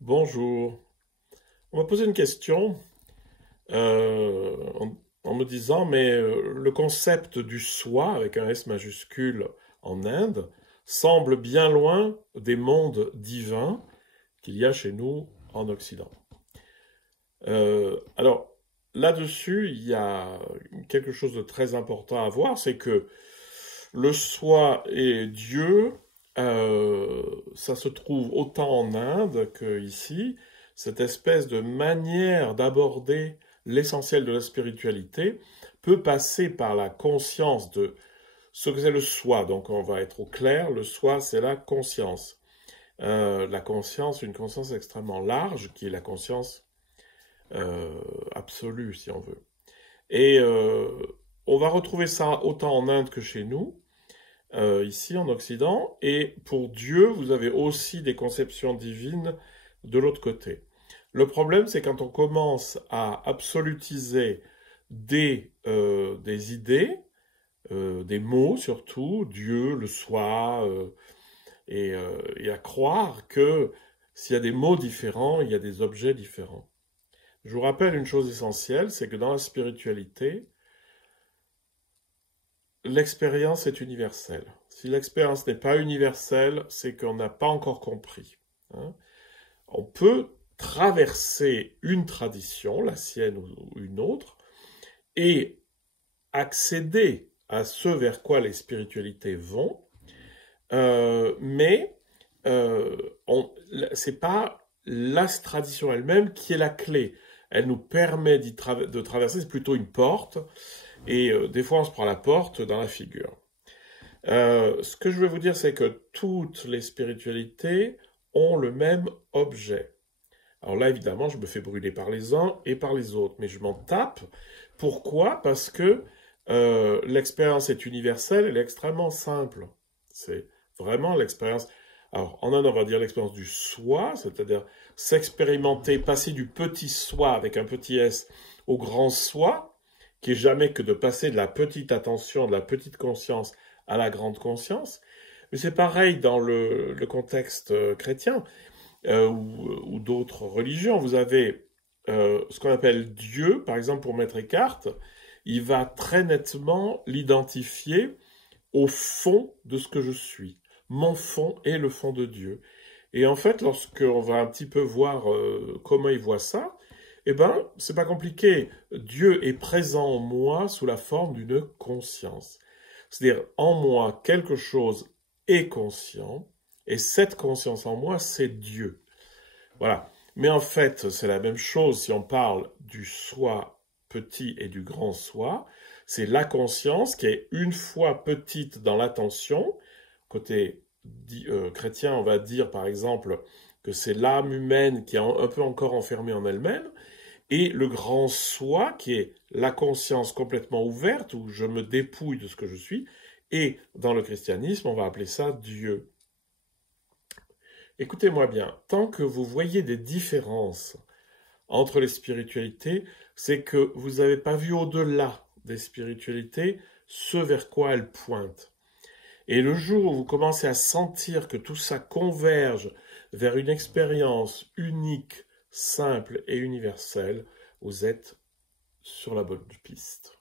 Bonjour. On m'a posé une question en me disant, mais le concept du soi, avec un S majuscule en Inde, semble bien loin des mondes divins qu'il y a chez nous en Occident. Alors, là-dessus, il y a quelque chose de très important à voir, c'est que le soi et Dieu, ça se trouve autant en Inde qu'ici, cette espèce de manière d'aborder l'essentiel de la spiritualité peut passer par la conscience de ce que c'est le soi. Donc on va être au clair, le soi c'est la conscience. La conscience, une conscience extrêmement large qui est la conscience absolue si on veut. Et on va retrouver ça autant en Inde que chez nous ici en Occident, et pour Dieu, vous avez aussi des conceptions divines de l'autre côté. Le problème, c'est quand on commence à absolutiser des idées, des mots surtout, Dieu, le soi, et à croire que s'il y a des mots différents, il y a des objets différents. Je vous rappelle une chose essentielle, c'est que dans la spiritualité, l'expérience est universelle. Si l'expérience n'est pas universelle, c'est qu'on n'a pas encore compris. Hein. On peut traverser une tradition, la sienne ou une autre, et accéder à ce vers quoi les spiritualités vont, mais c'est pas la tradition elle-même qui est la clé. Elle nous permet de traverser, c'est plutôt une porte, et des fois on se prend la porte dans la figure. Ce que je veux vous dire, c'est que toutes les spiritualités ont le même objet. Alors là, évidemment, je me fais brûler par les uns et par les autres, mais je m'en tape. Pourquoi? Parce que l'expérience est universelle, elle est extrêmement simple. C'est vraiment l'expérience. Alors, en Inde, on va dire l'expérience du soi, c'est-à-dire s'expérimenter, passer du petit soi avec un petit S au grand soi, qui est jamais que de passer de la petite attention, de la petite conscience à la grande conscience. Mais c'est pareil dans le contexte chrétien ou d'autres religions. Vous avez ce qu'on appelle Dieu, par exemple pour Maître Eckhart, il va très nettement l'identifier au fond de ce que je suis. Mon fond est le fond de Dieu. Et en fait, lorsqu'on va un petit peu voir comment il voit ça, eh ben, c'est pas compliqué. Dieu est présent en moi sous la forme d'une conscience. C'est-à-dire, en moi, quelque chose est conscient, et cette conscience en moi, c'est Dieu. Voilà. Mais en fait, c'est la même chose si on parle du soi petit et du grand soi. C'est la conscience qui est une fois petite dans l'attention. Côté chrétien, on va dire par exemple que c'est l'âme humaine qui est un peu encore enfermée en elle-même. Et le grand soi, qui est la conscience complètement ouverte, où je me dépouille de ce que je suis. Et dans le christianisme, on va appeler ça Dieu. Écoutez-moi bien, tant que vous voyez des différences entre les spiritualités, c'est que vous n'avez pas vu au-delà des spiritualités ce vers quoi elles pointent. Et le jour où vous commencez à sentir que tout ça converge vers une expérience unique, simple et universelle, vous êtes sur la bonne piste.